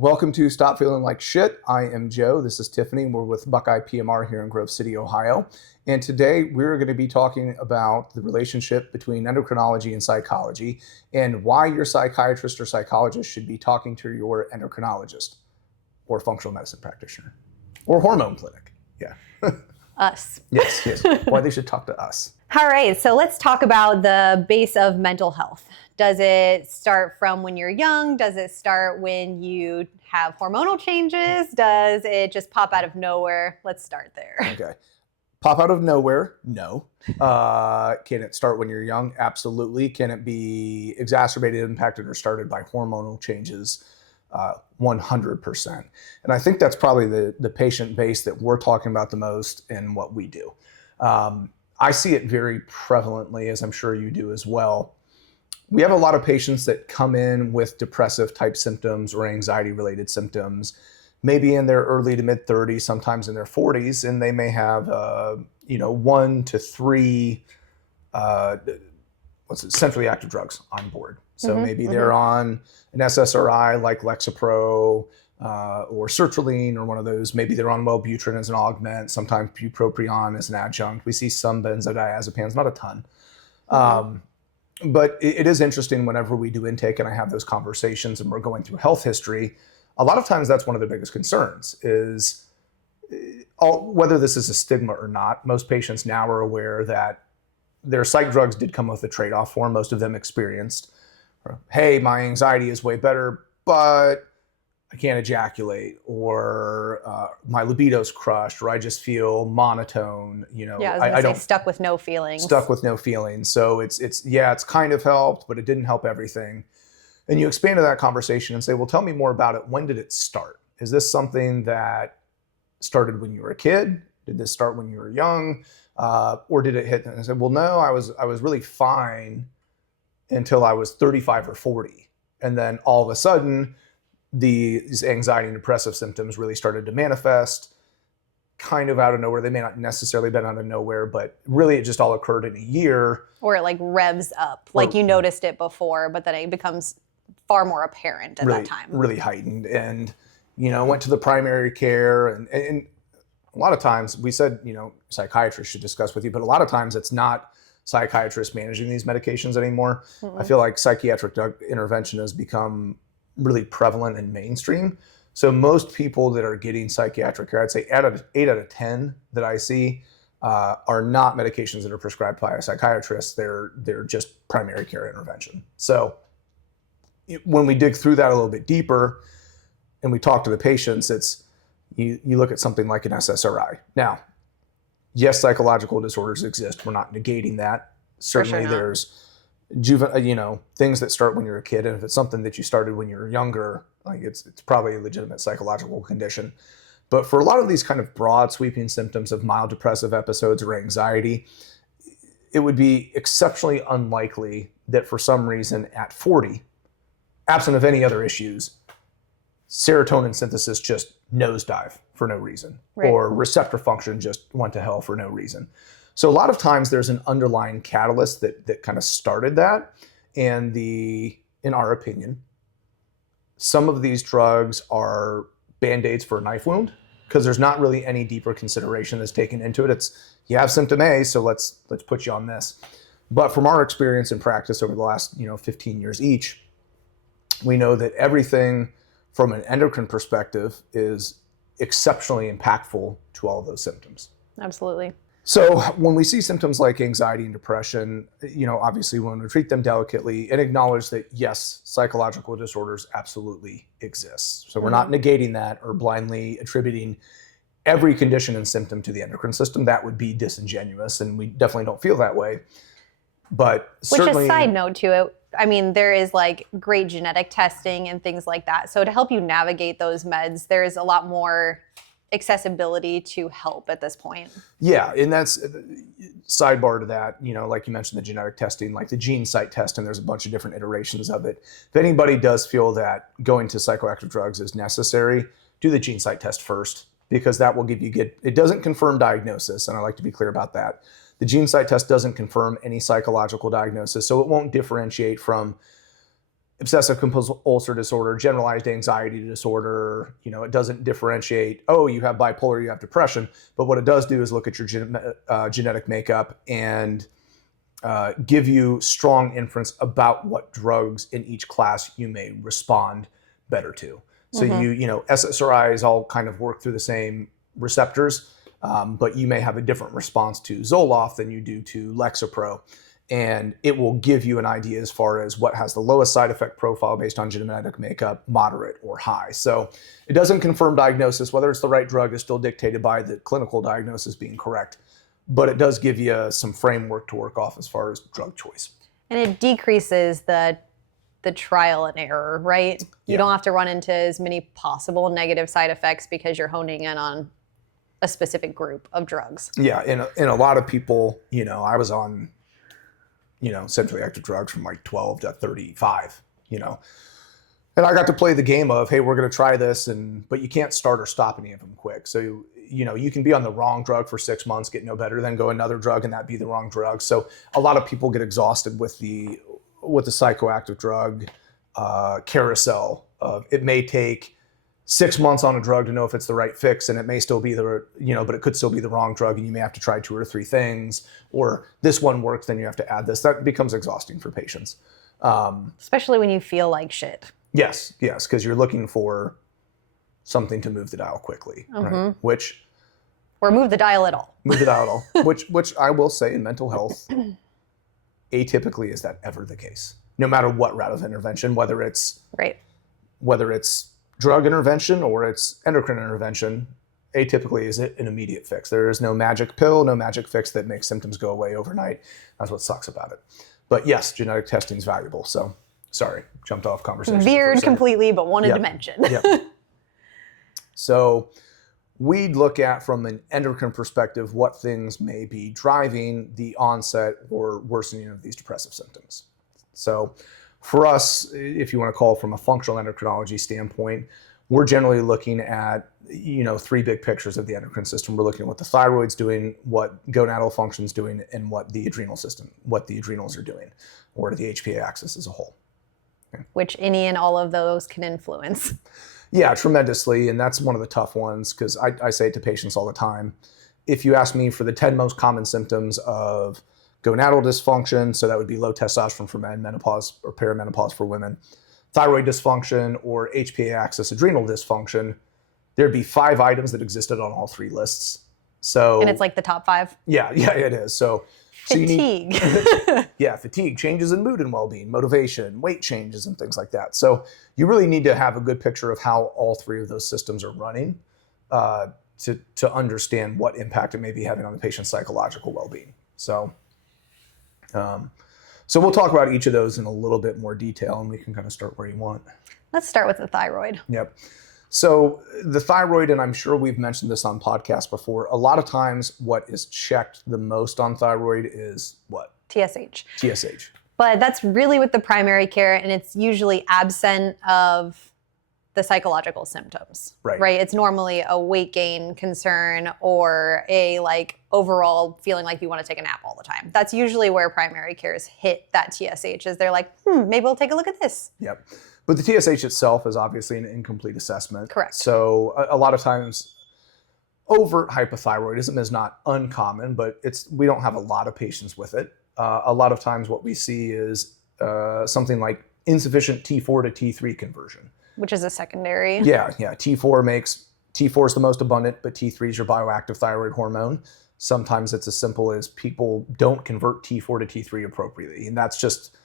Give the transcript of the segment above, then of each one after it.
Welcome to Stop Feeling Like Sht. I am Joe. This is Tiffany. We're with Buckeye PMR here in Grove City, Ohio. And today we're going to be talking about the relationship between endocrinology and psychology and why your psychiatrist or psychologist should be talking to your endocrinologist or functional medicine practitioner or hormone clinic. Yeah. Us. Yes. Why they should talk to us. All right, so let's talk about the base of mental health. Does it start from when you're young? Does it start when you have hormonal changes? Does it just pop out of nowhere? Let's start there. Okay. Pop out of nowhere? No. Can it start when you're young? Absolutely. Can it be exacerbated, impacted, or started by hormonal changes? 100%. And I think that's probably the patient base that we're talking about the most in what we do. I see it very prevalently, as I'm sure you do as well. We have a lot of patients that come in with depressive type symptoms or anxiety related symptoms, maybe in their early to mid 30s, sometimes in their 40s, and they may have 1 to 3 centrally active drugs on board. So maybe they're on an SSRI like Lexapro or sertraline or one of those. Maybe they're on Wellbutrin as an augment, sometimes bupropion as an adjunct. We see some benzodiazepines, not a ton. But it is interesting whenever we do intake and I have those conversations and we're going through health history, a lot of times that's one of the biggest concerns is whether this is a stigma or not. Most patients now are aware that their psych drugs did come with a trade-off for them. Most of them experienced, hey, my anxiety is way better, but I can't ejaculate, or my libido's crushed, or I just feel monotone. I don't stuck with no feelings. Stuck with no feelings. So it's kind of helped, but it didn't help everything. And you expand to that conversation and say, well, tell me more about it. When did it start? Is this something that started when you were a kid? Did this start when you were young? Or did it hit? And I said, well, no, I was really fine until I was 35 or 40. And then all of a sudden, these anxiety and depressive symptoms really started to manifest kind of out of nowhere. They may not necessarily been out of nowhere, but really it just all occurred in a year. Or it like revs up, like you noticed it before, but then it becomes far more apparent at that time. Really heightened. And, went to the primary care and a lot of times we said, psychiatrists should discuss with you, but a lot of times it's not psychiatrists managing these medications anymore. I feel like psychiatric intervention has become really prevalent and mainstream. So most people that are getting psychiatric care, I'd say 8 out of 10 that I see are not medications that are prescribed by a psychiatrist. They're just primary care intervention. So when we dig through that a little bit deeper and we talk to the patients, it's you look at something like an SSRI. Now, yes, psychological disorders exist. We're not negating that. Certainly there's things that start when you're a kid, and if it's something that you started when you're younger, like it's probably a legitimate psychological condition. But for a lot of these kind of broad sweeping symptoms of mild depressive episodes or anxiety, it would be exceptionally unlikely that for some reason at 40, absent of any other issues, serotonin synthesis just nosedive for no reason, or receptor function just went to hell for no reason. So a lot of times there's an underlying catalyst that kind of started that. And in our opinion, some of these drugs are Band-Aids for a knife wound because there's not really any deeper consideration that's taken into it. It's, you have symptom A, so let's put you on this. But from our experience and practice over the last 15 years each, we know that everything from an endocrine perspective is exceptionally impactful to all of those symptoms. Absolutely. So when we see symptoms like anxiety and depression, obviously we want to treat them delicately and acknowledge that, yes, psychological disorders absolutely exist. So we're not negating that or blindly attributing every condition and symptom to the endocrine system. That would be disingenuous, and we definitely don't feel that way. But certainly, which, a side note to it, I mean, there is like great genetic testing and things like that. So to help you navigate those meds, there is a lot more accessibility to help at this point. Yeah, and that's sidebar to that, like you mentioned, the genetic testing, like the gene site testing, there's a bunch of different iterations of it. If anybody does feel that going to psychoactive drugs is necessary, do the gene site test first, because that will give you it doesn't confirm diagnosis, and I like to be clear about that. The gene site test doesn't confirm any psychological diagnosis, so it won't differentiate from obsessive compulsive ulcer disorder, generalized anxiety disorder. It doesn't differentiate, oh, you have bipolar, you have depression. But what it does do is look at your genetic makeup and give you strong inference about what drugs in each class you may respond better to. So SSRIs all kind of work through the same receptors, but you may have a different response to Zoloft than you do to Lexapro. And it will give you an idea as far as what has the lowest side effect profile based on genetic makeup, moderate or high. So it doesn't confirm diagnosis. Whether it's the right drug is still dictated by the clinical diagnosis being correct. But it does give you some framework to work off as far as drug choice. And it decreases the trial and error, right? You don't have to run into as many possible negative side effects because you're honing in on a specific group of drugs. Yeah, and a lot of people, I was on centrally active drugs from like 12 to 35, and I got to play the game of, hey, we're going to try this, but you can't start or stop any of them quick. So, you can be on the wrong drug for 6 months, get no better, then go another drug and that be the wrong drug. So a lot of people get exhausted with the psychoactive drug carousel of it may take 6 months on a drug to know if it's the right fix, and it may still be but it could still be the wrong drug, and you may have to try 2 or 3 things, or this one works, then you have to add this. That becomes exhausting for patients. Especially when you feel like shit. Yes, because you're looking for something to move the dial quickly, right? Or move the dial at all. Move the dial at all, which I will say in mental health, atypically is that ever the case. No matter what route of intervention, whether it's drug intervention or it's endocrine intervention, atypically is it an immediate fix. There is no magic pill, no magic fix that makes symptoms go away overnight. That's what sucks about it. But yes, genetic testing is valuable. So sorry, jumped off conversation. Veered completely, but wanted to mention. So we'd look at, from an endocrine perspective, what things may be driving the onset or worsening of these depressive symptoms. So for us, if you want to call it from a functional endocrinology standpoint, we're generally looking at, 3 big pictures of the endocrine system. We're looking at what the thyroid's doing, what gonadal function's doing, and what the adrenals are doing, or the HPA axis as a whole. Okay. Which any and all of those can influence. Yeah, tremendously. And that's one of the tough ones, because I say it to patients all the time. If you ask me for the 10 most common symptoms of gonadal dysfunction, so that would be low testosterone for men, menopause or perimenopause for women, thyroid dysfunction, or HPA axis adrenal dysfunction, there'd be 5 items that existed on all 3 lists. So, and it's like the top 5? Yeah, it is. So fatigue. Fatigue, changes in mood and well-being, motivation, weight changes, and things like that. So you really need to have a good picture of how all 3 of those systems are running to understand what impact it may be having on the patient's psychological well-being. So we'll talk about each of those in a little bit more detail, and we can kind of start where you want. Let's start with the thyroid. Yep. So the thyroid, and I'm sure we've mentioned this on podcasts before, a lot of times what is checked the most on thyroid is what? TSH. TSH. But that's really with the primary care, and it's usually absent of the psychological symptoms. Right? It's normally a weight gain concern or a overall feeling like you want to take a nap all the time. That's usually where primary cares hit that TSH, is they're like, maybe we'll take a look at this. Yep. But the TSH itself is obviously an incomplete assessment. Correct. So a lot of times overt hypothyroidism is not uncommon, but we don't have a lot of patients with it. A lot of times what we see is something like insufficient T4 to T3 conversion. Which is a secondary. Yeah. T4 is the most abundant, but T3 is your bioactive thyroid hormone. Sometimes it's as simple as people don't convert T4 to T3 appropriately, and that's just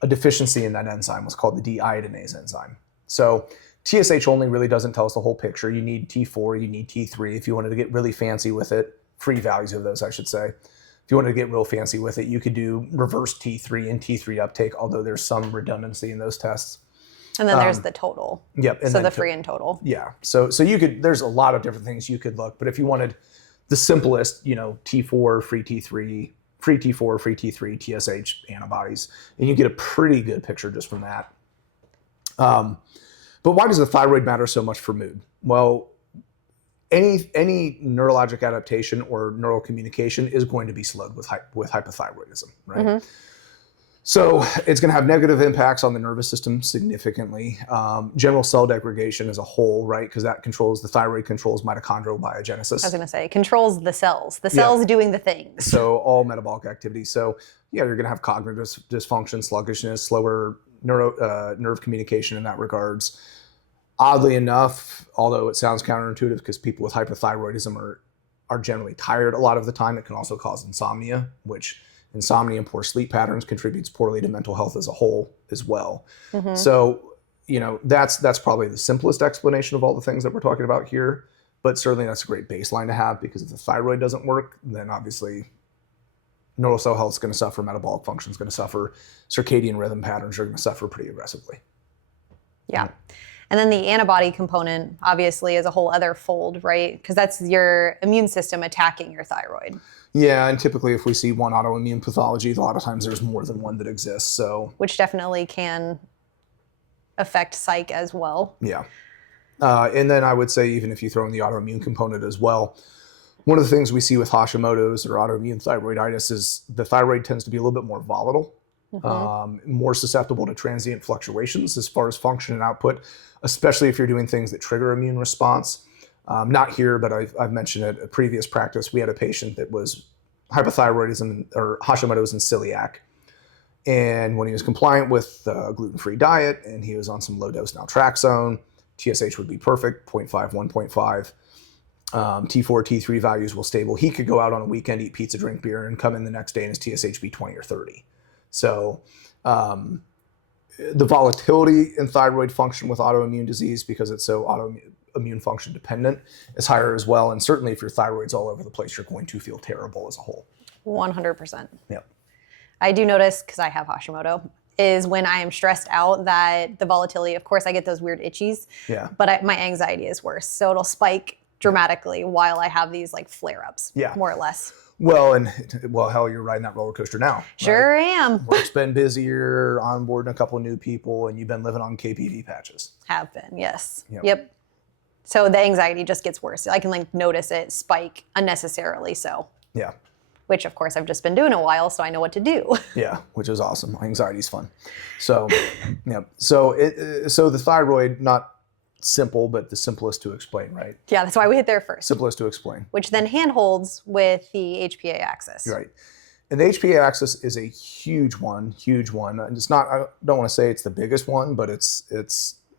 a deficiency in that enzyme, what's called the deiodinase enzyme. So TSH only really doesn't tell us the whole picture. You need T4, you need T3. If you wanted to get really fancy with it, free values of those, I should say. If you wanted to get real fancy with it, you could do reverse T3 and T3 uptake, although there's some redundancy in those tests. And then there's the total. Yep. And so the free and total. Yeah. So you could, there's a lot of different things you could look, but if you wanted the simplest, T4, free T3, free T4, free T3, TSH antibodies, and you get a pretty good picture just from that. But why does the thyroid matter so much for mood? Well, any neurologic adaptation or neural communication is going to be slowed with hypothyroidism, right? Mm-hmm. So it's going to have negative impacts on the nervous system significantly. General cell degradation as a whole, right? Because that controls, the thyroid controls mitochondrial biogenesis. I was going to say, controls the cells doing the things. So all metabolic activity. So yeah, you're going to have cognitive dysfunction, sluggishness, slower nerve communication in that regards. Oddly enough, although it sounds counterintuitive because people with hypothyroidism are generally tired a lot of the time, it can also cause insomnia, which insomnia and poor sleep patterns contributes poorly to mental health as a whole as well. Mm-hmm. So, that's probably the simplest explanation of all the things that we're talking about here. But certainly that's a great baseline to have, because if the thyroid doesn't work, then obviously neural cell health is going to suffer, metabolic function is going to suffer, circadian rhythm patterns are going to suffer pretty aggressively. Yeah. And then the antibody component obviously is a whole other fold, right? Because that's your immune system attacking your thyroid. Yeah, and typically if we see one autoimmune pathology, a lot of times there's more than one that exists. So, which definitely can affect psych as well. Yeah. And then I would say, even if you throw in the autoimmune component as well, one of the things we see with Hashimoto's or autoimmune thyroiditis is the thyroid tends to be a little bit more volatile, more susceptible to transient fluctuations as far as function and output, especially if you're doing things that trigger immune response. Not here, but I've mentioned it. A previous practice, we had a patient that was hypothyroidism or Hashimoto's and celiac. And when he was compliant with a gluten-free diet and he was on some low-dose naltrexone, TSH would be perfect, 0.5, 1.5. T4, T3 values will stable. He could go out on a weekend, eat pizza, drink beer, and come in the next day and his TSH be 20 or 30. So the volatility in thyroid function with autoimmune disease, because it's so autoimmune function dependent, is higher as well. And certainly if your thyroid's all over the place, you're going to feel terrible as a whole. 100%. Yep. I do notice, because I have Hashimoto, is when I am stressed out, that the volatility, of course I get those weird itchies, but my anxiety is worse. So it'll spike dramatically while I have these like flare-ups, more or less. Well, hell, you're riding that roller coaster now. Sure right? am. Work's been busier, onboarding a couple of new people, and you've been living on KPV patches. Have been, yes. Yep. So the anxiety just gets worse. I can notice it spike unnecessarily so. Yeah. Which, of course, I've just been doing a while, so I know what to do. Yeah, which is awesome. Anxiety's fun. So, So the thyroid, not simple, but the simplest to explain, right? Yeah, that's why we hit there first. Simplest to explain. Which then handholds with the HPA axis. Right. And the HPA axis is a huge one. And it's not, I don't want to say it's the biggest one, but it's a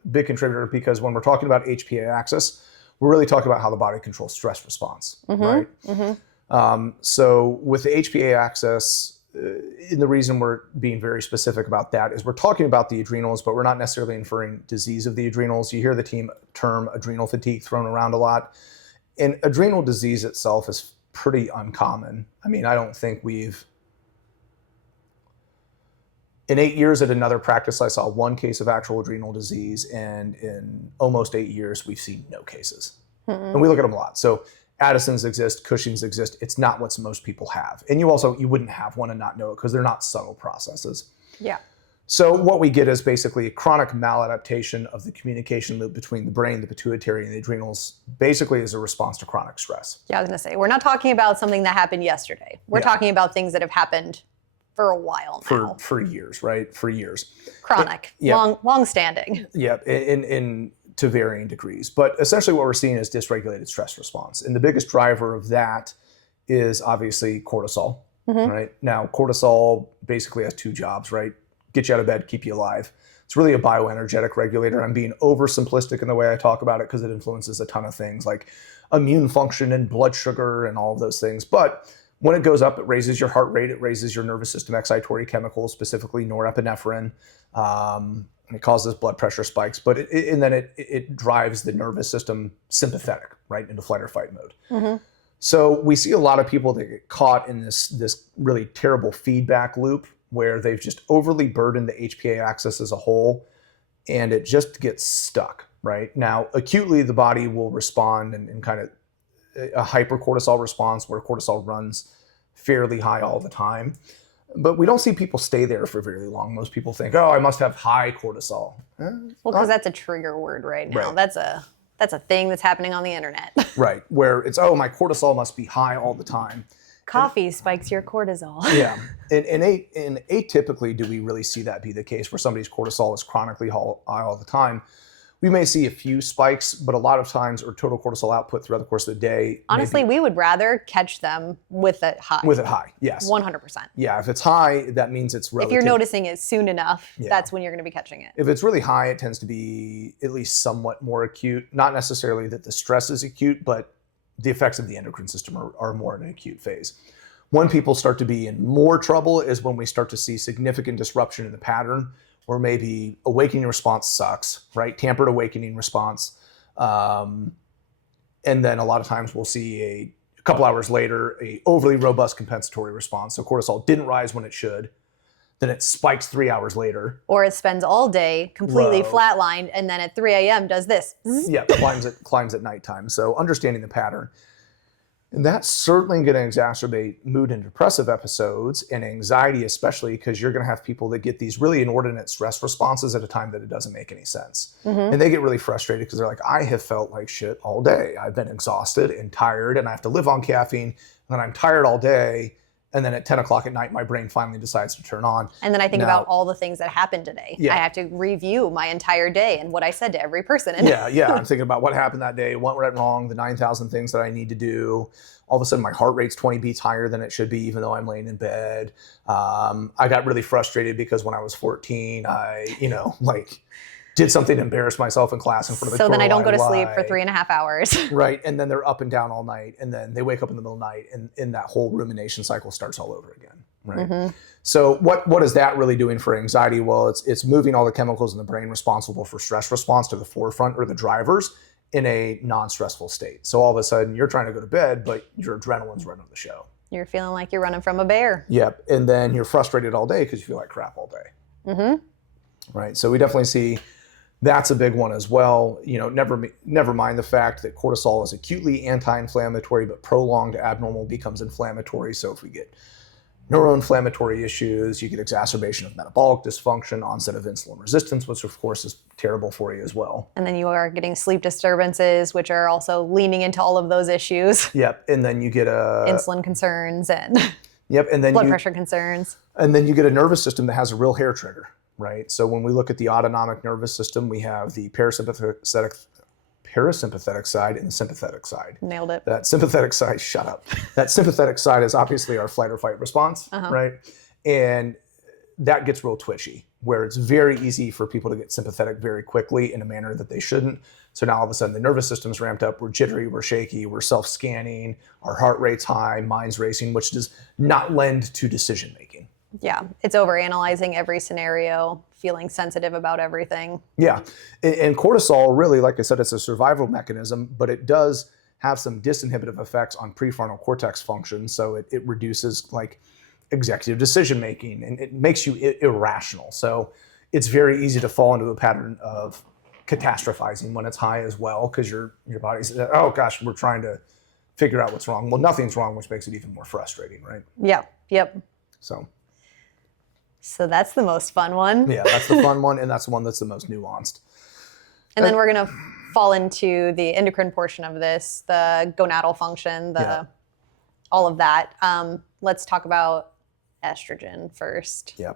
big contributor, because when we're talking about HPA axis, we're really talking about how the body controls stress response, right? Mm-hmm. So with the HPA axis, and the reason we're being very specific about that is we're talking about the adrenals, but we're not necessarily inferring disease of the adrenals. You hear the term adrenal fatigue thrown around a lot. And adrenal disease itself is pretty uncommon. I mean, I don't think in 8 years at another practice, I saw one case of actual adrenal disease, and in almost 8 years, we've seen no cases. Mm-hmm. And we look at them a lot. So Addison's exist, Cushing's exist. It's not what most people have. And you wouldn't have one and not know it, because they're not subtle processes. Yeah. So what we get is basically a chronic maladaptation of the communication loop between the brain, the pituitary, and the adrenals, basically as a response to chronic stress. Yeah, I was going to say, we're not talking about something that happened yesterday. We're talking about things that have happened for a while now. For years, right? For years. Chronic, long standing. Yeah, in to varying degrees. But essentially what we're seeing is dysregulated stress response. And the biggest driver of that is obviously cortisol, right? Now, cortisol basically has two jobs, right? Get you out of bed, keep you alive. It's really a bioenergetic regulator. I'm being oversimplistic in the way I talk about it, because it influences a ton of things like immune function and blood sugar and all of those things. But when it goes up, it raises your heart rate, it raises your nervous system excitatory chemicals, specifically norepinephrine. It causes blood pressure spikes, but it drives the nervous system sympathetic, right, into flight or fight mode. Mm-hmm. So we see a lot of people that get caught in this really terrible feedback loop, where they've just overly burdened the HPA axis as a whole, and it just gets stuck, right? Now, acutely, the body will respond in kind of a hypercortisol response, where cortisol runs fairly high all the time. But we don't see people stay there for very long. Most people think, I must have high cortisol. Well, because that's a trigger word right now. Right. That's a thing that's happening on the internet. Right, where it's, my cortisol must be high all the time. Coffee spikes your cortisol. Yeah. And atypically do we really see that be the case where somebody's cortisol is chronically high all the time. We may see a few spikes, but a lot of times, or total cortisol output throughout the course of the day. Honestly, we would rather catch them with it high. With it high, yes. 100%. Yeah, if it's high, that means it's relative. If you're noticing it soon enough, that's when you're going to be catching it. If it's really high, it tends to be at least somewhat more acute. Not necessarily that the stress is acute, but the effects of the endocrine system are more in an acute phase. When people start to be in more trouble is when we start to see significant disruption in the pattern, or maybe awakening response sucks, right? Tampered awakening response. And then a lot of times we'll see a couple hours later, a overly robust compensatory response. So cortisol didn't rise when it should. Then it spikes 3 hours later. Or it spends all day completely flatlined, and then at 3 a.m. does this. Yeah, climbs at nighttime. So understanding the pattern. And that's certainly going to exacerbate mood and depressive episodes and anxiety, especially because you're going to have people that get these really inordinate stress responses at a time that it doesn't make any sense. And they get really frustrated because they're like, I have felt like shit all day. I've been exhausted and tired, and I have to live on caffeine, and then I'm tired all day. And then at 10 o'clock at night, my brain finally decides to turn on. And then I think about all the things that happened today. Yeah. I have to review my entire day and what I said to every person. Yeah. I'm thinking about what happened that day, what went wrong, the 9,000 things that I need to do. All of a sudden, my heart rate's 20 beats higher than it should be, even though I'm laying in bed. I got really frustrated because when I was 14, I, did something to embarrass myself in class in front of the So then I don't go to lie. sleep for 3.5 hours. Right. And then they're up and down all night. And then they wake up in the middle of the night, and that whole rumination cycle starts all over again. Right. So what is that really doing for anxiety? Well, it's moving all the chemicals in the brain responsible for stress response to the forefront, or the drivers, in a non-stressful state. So all of a sudden you're trying to go to bed, but your adrenaline's running the show. You're feeling like you're running from a bear. Yep. And then you're frustrated all day because you feel like crap all day. Right. So we definitely see that's a big one as well. Never mind the fact that cortisol is acutely anti-inflammatory, but prolonged abnormal becomes inflammatory. So if we get neuroinflammatory issues, you get exacerbation of metabolic dysfunction, onset of insulin resistance, which of course is terrible for you as well. And then you are getting sleep disturbances, which are also leaning into all of those issues. Yep. And then you get insulin concerns and and then blood pressure concerns. And then you get a nervous system that has a real hair trigger. Right. So when we look at the autonomic nervous system, we have the parasympathetic side and the sympathetic side. Nailed it. That sympathetic side, shut up. That sympathetic side is obviously our flight or fight response, right? And that gets real twitchy, where it's very easy for people to get sympathetic very quickly in a manner that they shouldn't. So now all of a sudden the nervous system's ramped up, we're jittery, we're shaky, we're self-scanning, our heart rate's high, mind's racing, which does not lend to decision making. Yeah, it's overanalyzing every scenario, feeling sensitive about everything. Yeah, and cortisol really, like I said, it's a survival mechanism, but it does have some disinhibitive effects on prefrontal cortex function. So it reduces executive decision making, and it makes you irrational. So it's very easy to fall into a pattern of catastrophizing when it's high as well, because your body's, oh gosh, we're trying to figure out what's wrong. Well, nothing's wrong, which makes it even more frustrating, right? Yeah, yep. So that's the most fun one. Yeah, that's the fun one, and that's the one that's the most nuanced. And then we're going to fall into the endocrine portion of this, the gonadal function, all of that. Let's talk about estrogen first. Yeah.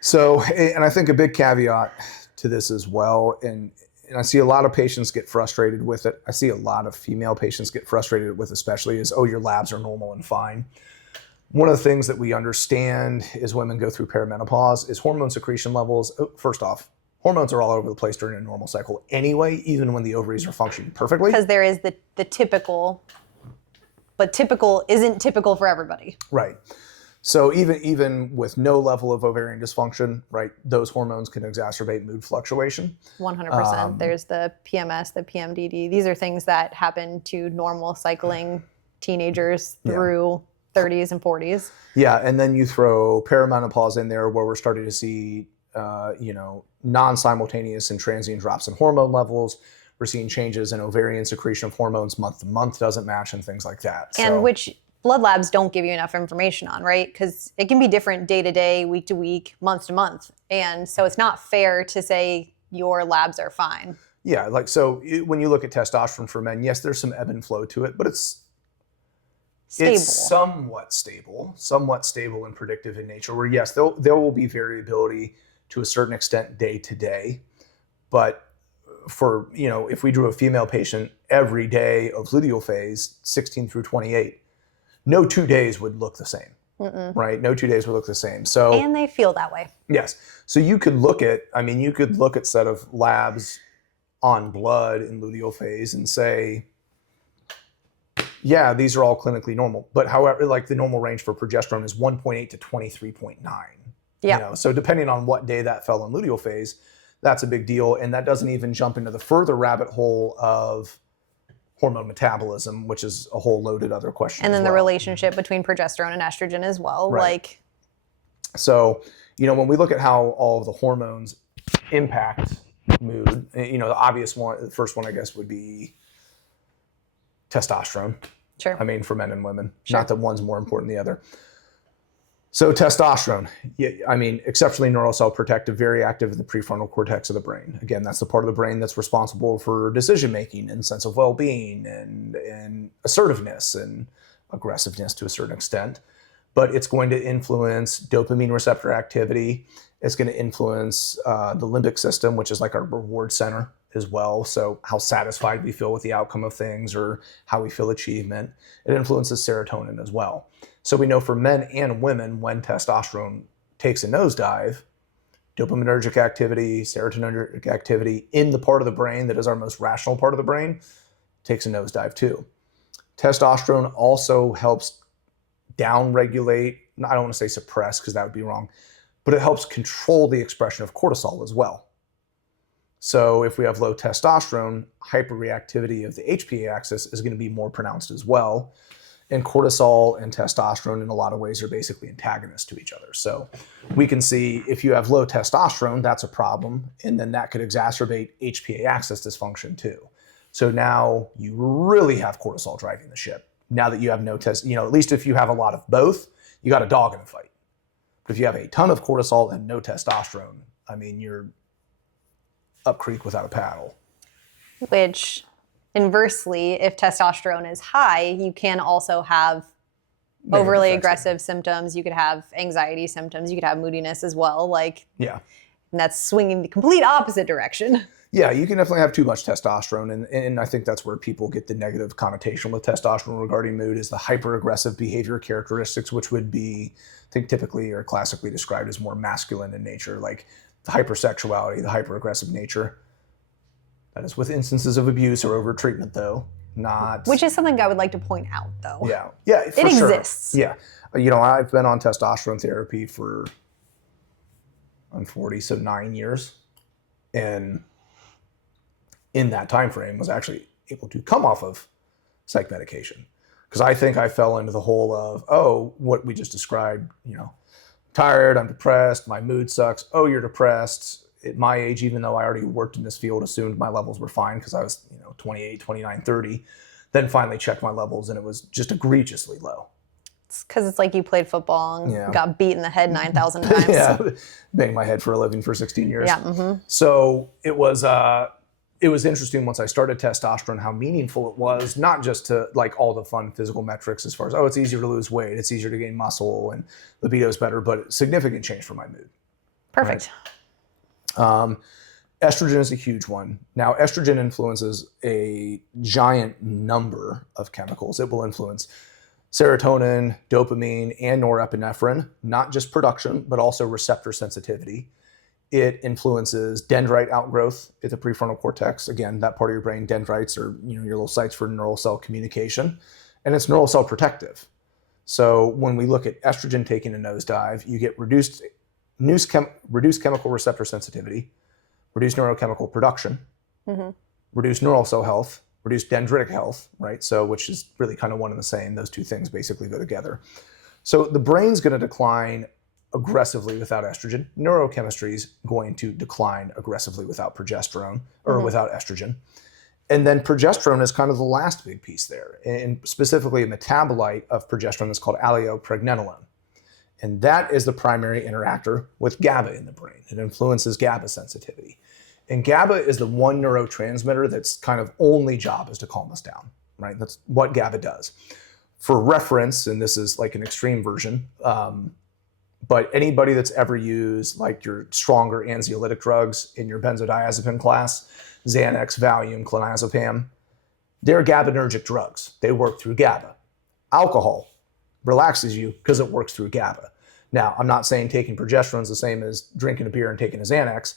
So, and I think a big caveat to this as well, and I see a lot of patients get frustrated with it. I see a lot of female patients get frustrated with, especially, is, oh, your labs are normal and fine. One of the things that we understand as women go through perimenopause is hormone secretion levels. First off, hormones are all over the place during a normal cycle anyway, even when the ovaries are functioning perfectly. Because there is the typical, but typical isn't typical for everybody. Right. So even with no level of ovarian dysfunction, right, those hormones can exacerbate mood fluctuation. 100%. There's the PMS, the PMDD. These are things that happen to normal cycling teenagers through 30s and 40s. Yeah, and then you throw perimenopause in there, where we're starting to see, non-simultaneous and transient drops in hormone levels. We're seeing changes in ovarian secretion of hormones month to month doesn't match, and things like that. And which blood labs don't give you enough information on, right? Because it can be different day to day, week to week, month to month. And so it's not fair to say your labs are fine. Yeah, so when you look at testosterone for men, yes, there's some ebb and flow to it, but Stable. It's somewhat stable and predictive in nature, where yes, there will be variability to a certain extent day to day. But for, if we drew a female patient every day of luteal phase, 16 through 28, no 2 days would look the same, right? No 2 days would look the same. So, and they feel that way. Yes. So you could look at set of labs on blood in luteal phase and say, yeah, these are all clinically normal. But however, like the normal range for progesterone is 1.8 to 23.9. Yeah. So depending on what day that fell in luteal phase, that's a big deal. And that doesn't even jump into the further rabbit hole of hormone metabolism, which is a whole loaded other question. And then the relationship between progesterone and estrogen as well. Right. So, when we look at how all of the hormones impact mood, the obvious one, the first one, I guess, would be testosterone. Sure. For men and women. Sure. Not that one's more important than the other. So testosterone, exceptionally neural cell protective, very active in the prefrontal cortex of the brain. Again, that's the part of the brain that's responsible for decision making and sense of well-being and assertiveness and aggressiveness to a certain extent. But it's going to influence dopamine receptor activity. It's going to influence the limbic system, which is like our reward center as well. So how satisfied we feel with the outcome of things or how we feel achievement. It influences serotonin as well. So we know for men and women, when testosterone takes a nosedive, dopaminergic activity, serotonergic activity in the part of the brain that is our most rational part of the brain takes a nosedive too. Testosterone also helps downregulate, I don't want to say suppress because that would be wrong, but it helps control the expression of cortisol as well. So if we have low testosterone, hyperreactivity of the HPA axis is going to be more pronounced as well. And cortisol and testosterone in a lot of ways are basically antagonists to each other. So we can see if you have low testosterone, that's a problem. And then that could exacerbate HPA axis dysfunction too. So now you really have cortisol driving the ship. Now that you have no test, at least if you have a lot of both, you got a dog in the fight. But if you have a ton of cortisol and no testosterone, you're up creek without a paddle. Which, inversely, if testosterone is high, you can also have overly aggressive symptoms. You could have anxiety symptoms. You could have moodiness as well. Yeah. And that's swinging the complete opposite direction. Yeah, you can definitely have too much testosterone. And I think that's where people get the negative connotation with testosterone regarding mood is the hyper-aggressive behavior characteristics, which would be, I think, typically or classically described as more masculine in nature, like the hypersexuality, the hyper-aggressive nature. That is with instances of abuse or over-treatment, though, not... Which is something I would like to point out, though. Yeah, for it sure. exists. Yeah. I've been on testosterone therapy for, I'm 40, so 9 years. And in that time frame was actually able to come off of psych medication. Because I think I fell into the hole of, what we just described, tired, I'm depressed, my mood sucks. Oh, you're depressed. At my age, even though I already worked in this field, assumed my levels were fine because I was, 28, 29, 30. Then finally checked my levels and it was just egregiously low. It's because it's like you played football and got beat in the head 9,000 times. Yeah, banged my head for a living for 16 years. Yeah. Mm-hmm. So it was interesting once I started testosterone, how meaningful it was, not just to like all the fun physical metrics as far as, it's easier to lose weight, it's easier to gain muscle and libido's better, but significant change for my mood. Perfect. Right? Estrogen is a huge one. Now, estrogen influences a giant number of chemicals. It will influence serotonin, dopamine, and norepinephrine, not just production, but also receptor sensitivity. It influences dendrite outgrowth at the prefrontal cortex. Again, that part of your brain, dendrites are your little sites for neural cell communication, and it's neural cell protective. So when we look at estrogen taking a nosedive, you get reduced chemical receptor sensitivity, reduced neurochemical production, reduced neural cell health, reduced dendritic health, right? So which is really kind of one and the same. Those two things basically go together. So the brain's going to decline aggressively without estrogen. Neurochemistry is going to decline aggressively without progesterone or without estrogen. And then progesterone is kind of the last big piece there, and specifically a metabolite of progesterone that's called allopregnenolone. And that is the primary interactor with GABA in the brain. It influences GABA sensitivity. And GABA is the one neurotransmitter that's kind of only job is to calm us down, right? That's what GABA does. For reference, and this is like an extreme version, but anybody that's ever used like your stronger anxiolytic drugs in your benzodiazepine class, Xanax, Valium, clonazepam, they're GABAergic drugs. They work through GABA. Alcohol relaxes you because it works through GABA. Now, I'm not saying taking progesterone is the same as drinking a beer and taking a Xanax,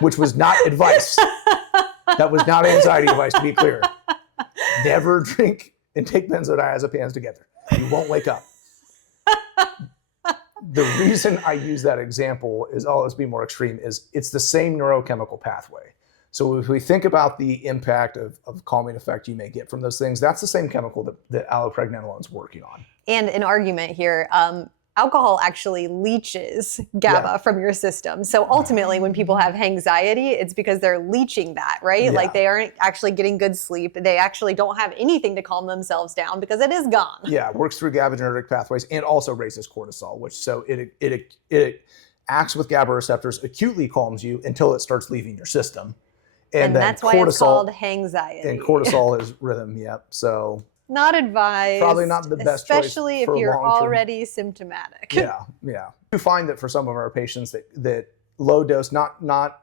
which was not advice. That was not anxiety advice, to be clear. Never drink and take benzodiazepines together. You won't wake up. The reason I use that example is, let's be more extreme, is it's the same neurochemical pathway. So if we think about the impact of calming effect you may get from those things, that's the same chemical that allopregnanolone is working on. And an argument here, alcohol actually leaches GABA from your system. So ultimately, when people have anxiety, it's because they're leaching that, right? Yeah. Like they aren't actually getting good sleep. They actually don't have anything to calm themselves down because it is gone. Yeah, it works through GABAergic pathways and also raises cortisol, which so it acts with GABA receptors, acutely calms you until it starts leaving your system. And then that's why it's called anxiety. And cortisol is rhythm, yep. So not advised. Probably not the best choice, especially if you're already symptomatic. Yeah. We find that for some of our patients that low dose, not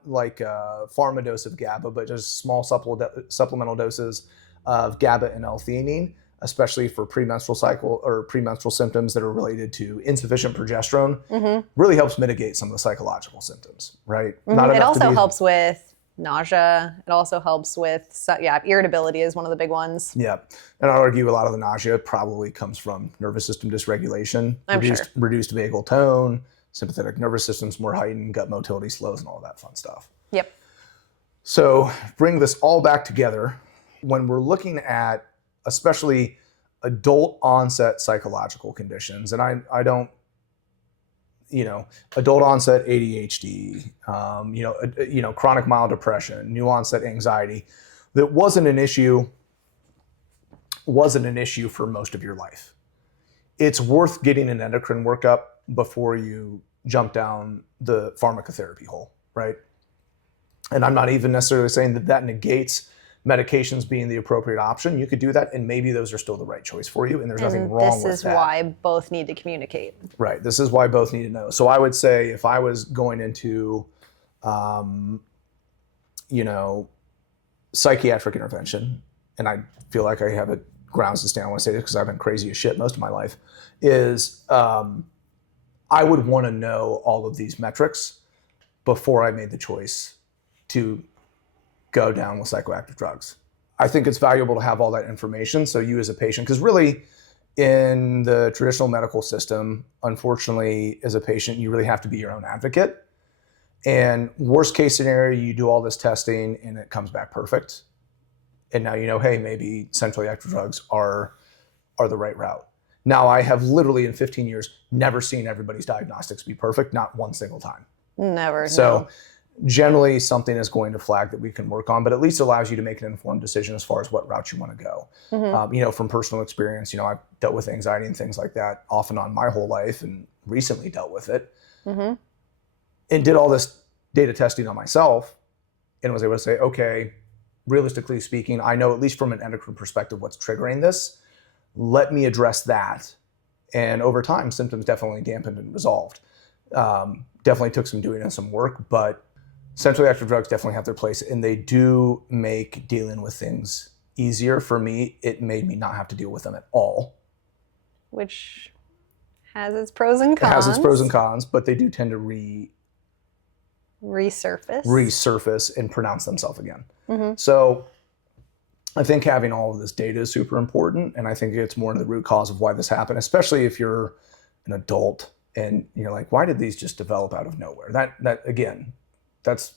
like a pharma dose of GABA, but just small supplemental doses of GABA and L-theanine, especially for premenstrual cycle or premenstrual symptoms that are related to insufficient progesterone, really helps mitigate some of the psychological symptoms, right? It also helps with nausea. It also helps with, irritability is one of the big ones. Yeah. And I'd argue a lot of the nausea probably comes from nervous system dysregulation, reduced vagal tone, sympathetic nervous system's more heightened, gut motility slows, and all that fun stuff. Yep. So bring this all back together. When we're looking at especially adult onset psychological conditions, and I don't, adult onset ADHD, chronic mild depression, new onset anxiety, that wasn't an issue for most of your life. It's worth getting an endocrine workup before you jump down the pharmacotherapy hole, right? And I'm not even necessarily saying that negates medications being the appropriate option. You could do that, and maybe those are still the right choice for you, and there's nothing wrong with that. This is why both need to communicate. Right. This is why both need to know. So I would say if I was going into, psychiatric intervention, and I feel like I have it grounds to stand, I want to say this because I've been crazy as shit most of my life, is I would want to know all of these metrics before I made the choice to go down with psychoactive drugs. I think it's valuable to have all that information so you as a patient, because really in the traditional medical system, unfortunately, as a patient, you really have to be your own advocate. And worst case scenario, you do all this testing and it comes back perfect. And now hey, maybe centrally active drugs are the right route. Now, I have literally in 15 years never seen everybody's diagnostics be perfect, not one single time. Never. So generally something is going to flag that we can work on, but at least allows you to make an informed decision as far as what route you want to go. From personal experience, I've dealt with anxiety and things like that off and on my whole life, and recently dealt with it and did all this data testing on myself and was able to say, okay, realistically speaking, I know at least from an endocrine perspective what's triggering this. Let me address that. And over time, symptoms definitely dampened and resolved. Definitely took some doing and some work, but centrally active drugs definitely have their place, and they do make dealing with things easier. For me, it made me not have to deal with them at all. Which has its pros and cons. It has its pros and cons, but they do tend to resurface and pronounce themselves again. So I think having all of this data is super important, and I think it's more into the root cause of why this happened, especially if you're an adult and you're like, why did these just develop out of nowhere? That again, that's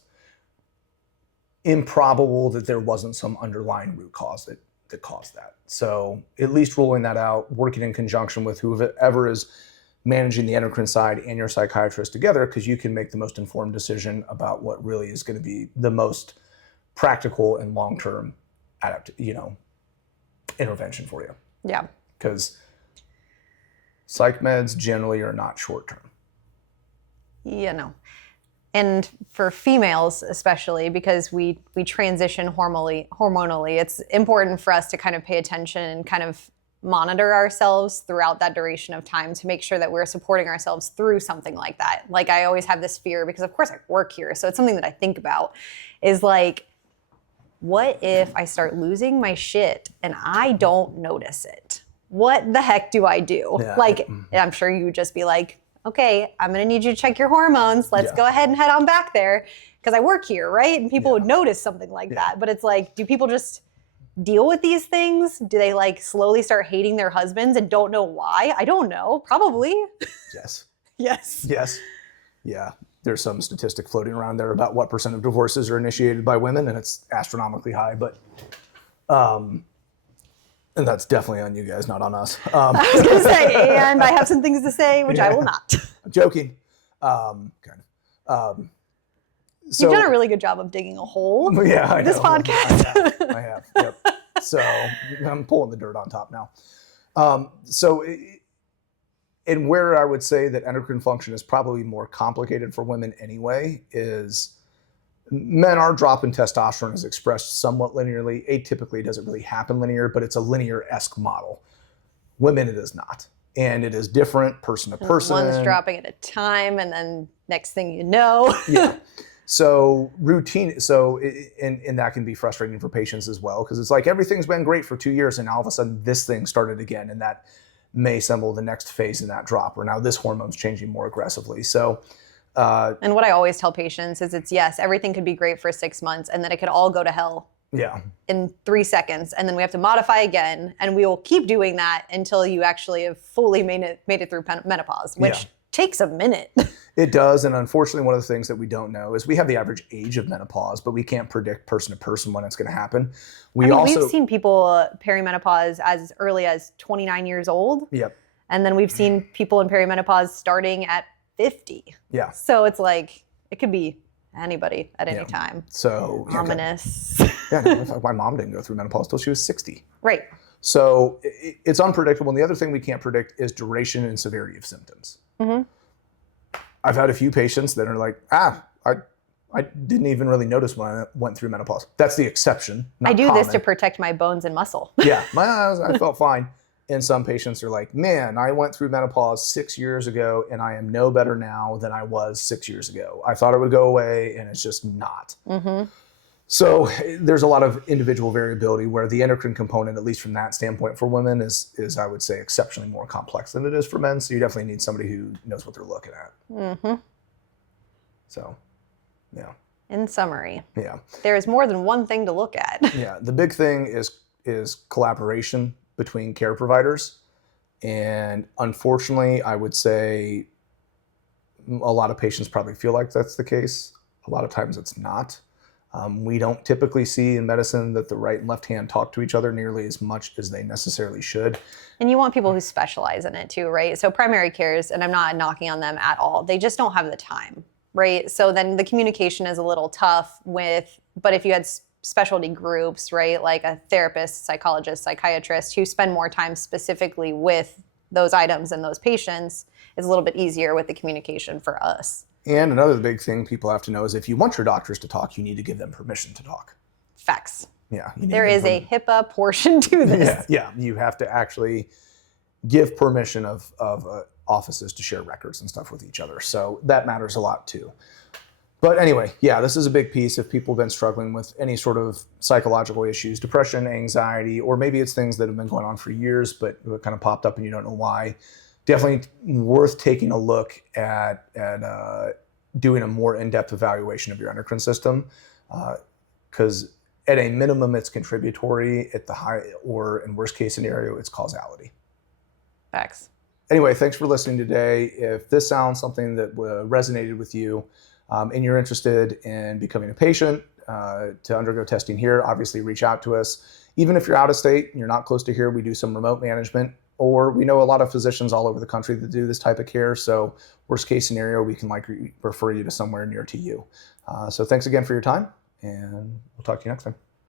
improbable that there wasn't some underlying root cause that caused that. So at least ruling that out, working in conjunction with whoever is managing the endocrine side and your psychiatrist together, because you can make the most informed decision about what really is going to be the most practical and long-term intervention for you. Yeah. Because psych meds generally are not short-term. And for females, especially because we transition hormonally, it's important for us to kind of pay attention and kind of monitor ourselves throughout that duration of time to make sure that we're supporting ourselves through something like that. Like I always have this fear because of course I work here. So it's something that I think about is like, what if I start losing my shit and I don't notice it? What the heck do I do? Yeah. Like, I'm sure you would just be like, okay, I'm going to need you to check your hormones. Let's go ahead and head on back there because I work here, right? And people would notice something like that. But it's like, do people just deal with these things? Do they like slowly start hating their husbands and don't know why? I don't know. Probably. Yes. Yes. Yes. Yeah. There's some statistic floating around there about what % of divorces are initiated by women, and it's astronomically high, but and that's definitely on you guys, not on us. I was going to say, and I have some things to say, which I will not. I'm joking. Kind of. So, You've done a really good job of digging a hole. Yeah, I know. This podcast. I have. Yep. So I'm pulling the dirt on top now. And where I would say that endocrine function is probably more complicated for women anyway is men, our drop in testosterone is expressed somewhat linearly. Atypically, it doesn't really happen linear, but it's a linear-esque model. Women, it is not. And it is different person to person. One's dropping at a time, and then next thing you know. Yeah. So and that can be frustrating for patients as well, because it's like everything's been great for 2 years, and all of a sudden this thing started again, and that may symbol the next phase in that drop, or now this hormone's changing more aggressively. So, and what I always tell patients is yes, everything could be great for 6 months, and then it could all go to hell. Yeah. In 3 seconds, and then we have to modify again, and we will keep doing that until you actually have fully made it through menopause, which takes a minute. It does, and unfortunately, one of the things that we don't know is we have the average age of menopause, but we can't predict person to person when it's going to happen. We've seen people perimenopause as early as 29 years old. Yep. And then we've seen people in perimenopause starting at 50. Yeah. So it's like, it could be anybody at any time. So ominous. Yeah, in fact, my mom didn't go through menopause till she was 60. Right. So it's unpredictable. And the other thing we can't predict is duration and severity of symptoms. Mm-hmm. I've had a few patients that are like, I didn't even really notice when I went through menopause. That's the exception. I do this to protect my bones and muscle. Yeah, I felt fine. And some patients are like, man, I went through menopause 6 years ago, and I am no better now than I was 6 years ago. I thought it would go away, and it's just not. Mm-hmm. So there's a lot of individual variability where the endocrine component, at least from that standpoint for women, is I would say, exceptionally more complex than it is for men. So you definitely need somebody who knows what they're looking at. Mm-hmm. So, yeah. In summary, yeah, there is more than one thing to look at. Yeah, the big thing is collaboration between care providers. And unfortunately, I would say a lot of patients probably feel like that's the case. A lot of times it's not. We don't typically see in medicine that the right and left hand talk to each other nearly as much as they necessarily should. And you want people who specialize in it too, right? So primary cares, and I'm not knocking on them at all, they just don't have the time, right? So then the communication is a little tough but if you had specialty groups, right, like a therapist, psychologist, psychiatrist who spend more time specifically with those items and those patients, it's a little bit easier with the communication for us. And another big thing people have to know is if you want your doctors to talk, you need to give them permission to talk. Facts. Yeah. There is a HIPAA portion to this. Yeah. You have to actually give permission of offices to share records and stuff with each other. So that matters a lot too. But anyway, yeah, this is a big piece. If people have been struggling with any sort of psychological issues, depression, anxiety, or maybe it's things that have been going on for years, but it kind of popped up and you don't know why, definitely worth taking a look at doing a more in-depth evaluation of your endocrine system, because at a minimum it's contributory, at the high or in worst case scenario it's causality. Facts. Anyway, thanks for listening today. If this sounds something that resonated with you and you're interested in becoming a patient to undergo testing here, obviously reach out to us. Even if you're out of state and you're not close to here, we do some remote management. Or we know a lot of physicians all over the country that do this type of care. So worst case scenario, we can refer you to somewhere near to you. So thanks again for your time, and we'll talk to you next time.